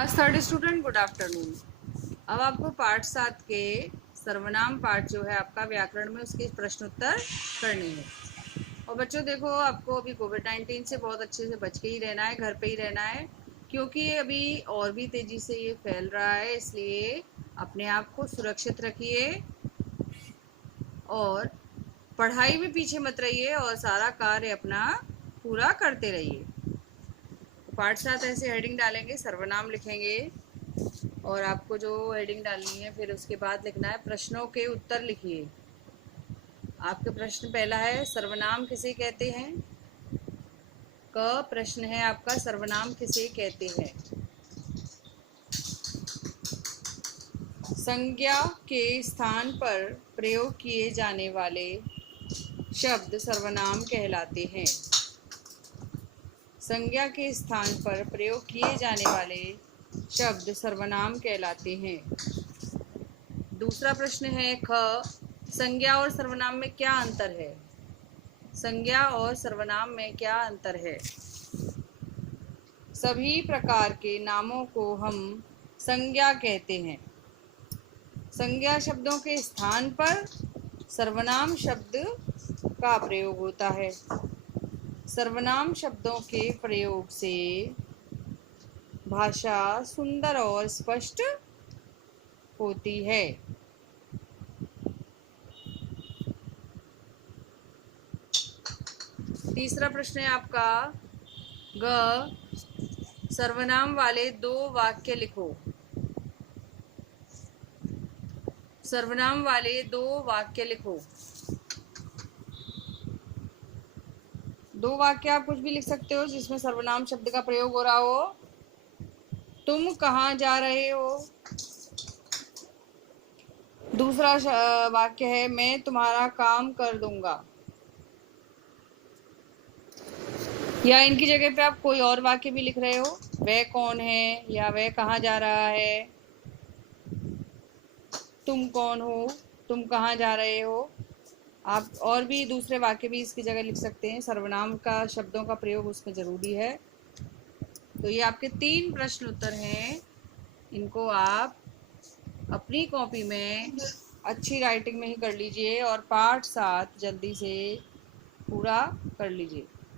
Third student, good afternoon. अब आपको part 7 के सर्वनाम पार्ट जो है आपका व्याकरण में, उसके प्रश्न उत्तर करने हैं। और बच्चों देखो, आपको अभी कोविड-19 से बहुत अच्छे से बच के ही रहना है, घर पे ही रहना है, क्योंकि अभी और भी तेज़ी से ये फैल रहा है। इसलिए अपने आप को सुरक्षित रखिए और पढ़ाई में पीछे मत रहिए और सारा कार्य अपना पूरा करते रहिए। पार्ट 7 ऐसे हेडिंग डालेंगे, सर्वनाम लिखेंगे और आपको जो हेडिंग डालनी है फिर उसके बाद लिखना है प्रश्नों के उत्तर लिखिए। आपके प्रश्न पहला है, सर्वनाम किसे कहते हैं? क प्रश्न है आपका, सर्वनाम किसे कहते हैं? संज्ञा के स्थान पर प्रयोग किए जाने वाले शब्द सर्वनाम कहलाते हैं। संज्ञा के स्थान पर प्रयोग किए जाने वाले शब्द सर्वनाम कहलाते हैं। दूसरा प्रश्न है ख, संज्ञा और सर्वनाम में क्या अंतर है? संज्ञा और सर्वनाम में क्या अंतर है? सभी प्रकार के नामों को हम संज्ञा कहते हैं। संज्ञा शब्दों के स्थान पर सर्वनाम शब्द का प्रयोग होता है। सर्वनाम शब्दों के प्रयोग से भाषा सुंदर और स्पष्ट होती है। तीसरा प्रश्न है आपका, ग, सर्वनाम वाले दो वाक्य लिखो। सर्वनाम वाले दो वाक्य लिखो। दो वाक्य आप कुछ भी लिख सकते हो जिसमें सर्वनाम शब्द का प्रयोग हो रहा हो। तुम कहाँ जा रहे हो? दूसरा वाक्य है, मैं तुम्हारा काम कर दूंगा। या इनकी जगह पे आप कोई और वाक्य भी लिख रहे हो, वह कौन है या वह कहाँ जा रहा है। तुम कौन हो, तुम कहाँ जा रहे हो। आप और भी दूसरे वाक्य भी इसकी जगह लिख सकते हैं। सर्वनाम का शब्दों का प्रयोग उसमें ज़रूरी है। तो ये आपके 3 प्रश्न उत्तर हैं। इनको आप अपनी कॉपी में अच्छी राइटिंग में ही कर लीजिए और पार्ट 7 जल्दी से पूरा कर लीजिए।